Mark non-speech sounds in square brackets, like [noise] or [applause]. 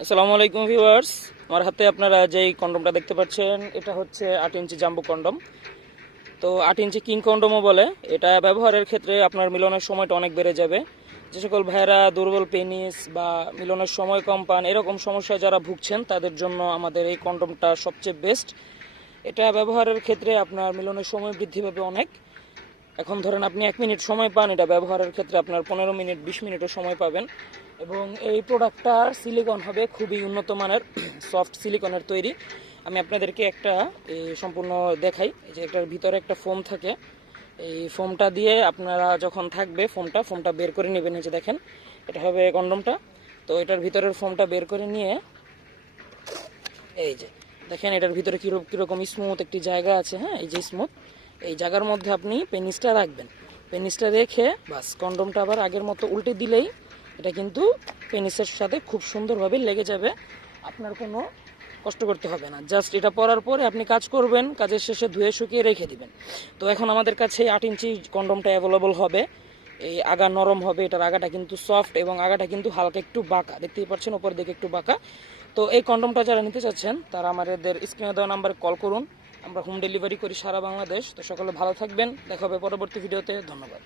আসসালামু আলাইকুম ভিউয়ার্স। আমার হাতে আপনারা যেই কন্ডমটা দেখতে পাচ্ছেন, এটা হচ্ছে আট ইঞ্চি জাম্বু কন্ডম। তো আট ইঞ্চি কিং কন্ডমও বলে, এটা ব্যবহারের ক্ষেত্রে আপনার মিলনের সময়টা অনেক বেড়ে যাবে। যে সকল ভাইয়েরা দুর্বল পেনিস বা মিলনের সময় কম পান, এরকম সমস্যায় যারা ভুগছেন, তাদের জন্য আমাদের এই কন্ডমটা সবচেয়ে বেস্ট এটা ব্যবহারের ক্ষেত্রে আপনার মিলনের সময় বৃদ্ধি পাবে অনেক। এখন ধরেন আপনি এক মিনিট সময় পান, এটা ব্যবহারের ক্ষেত্রে আপনার পনেরো মিনিট, বিশ মিনিটও সময় পাবেন। এবং এই প্রোডাক্টটার সিলিকন হবে, খুবই উন্নত মানের [clears throat] সফট সিলিকনের তৈরি। আমি আপনাদেরকে একটা সম্পূর্ণ দেখাই। যে এটার ভিতরে একটা ফোম থাকে। এই ফোমটা দিয়ে আপনারা যখন থাকবে ফোমটা ফোমটা বের করে নেবেন। যে দেখেন, এটা হবে কন্ডমটা তো এটার ভিতরের ফোমটা বের করে নিয়ে, এই যে দেখেন, এটার ভিতরে কীরকম কীরকম স্মুথ একটি জায়গা আছে হ্যাঁ এই যে স্মুথ এই জায়গার মধ্যে আপনি পেনিসটা রাখবেন। পেনিসটা রেখে বাস, কন্ডমটা আবার আগের মতো উল্টে দিলেই এটা কিন্তু পেনিসের সাথে খুব সুন্দরভাবে লেগে যাবে। আপনার কোনো কষ্ট করতে হবে না। জাস্ট এটা পরার পরে আপনি কাজ করবেন, কাজের শেষে ধুয়ে শুকিয়ে রেখে দিবেন। তো এখন আমাদের কাছে আট ইঞ্চি কন্ডমটা অ্যাভেলেবল হবে। এই আগা নরম হবে, এটার আগাটা কিন্তু সফট এবং আগাটা কিন্তু হালকা একটু বাঁকা। দেখতেই পাচ্ছেন ওপর দিকে একটু বাঁকা। তো এই কন্ডমটা যারা নিতে চাচ্ছেন, তারা আমাদের স্ক্রিনে দেওয়া নাম্বারে কল করুন। আমরা হোম ডেলিভারি করি সারা বাংলাদেশ, তো সকলে ভালো থাকবেন। দেখা হবে পরবর্তী ভিডিওতে। ধন্যবাদ।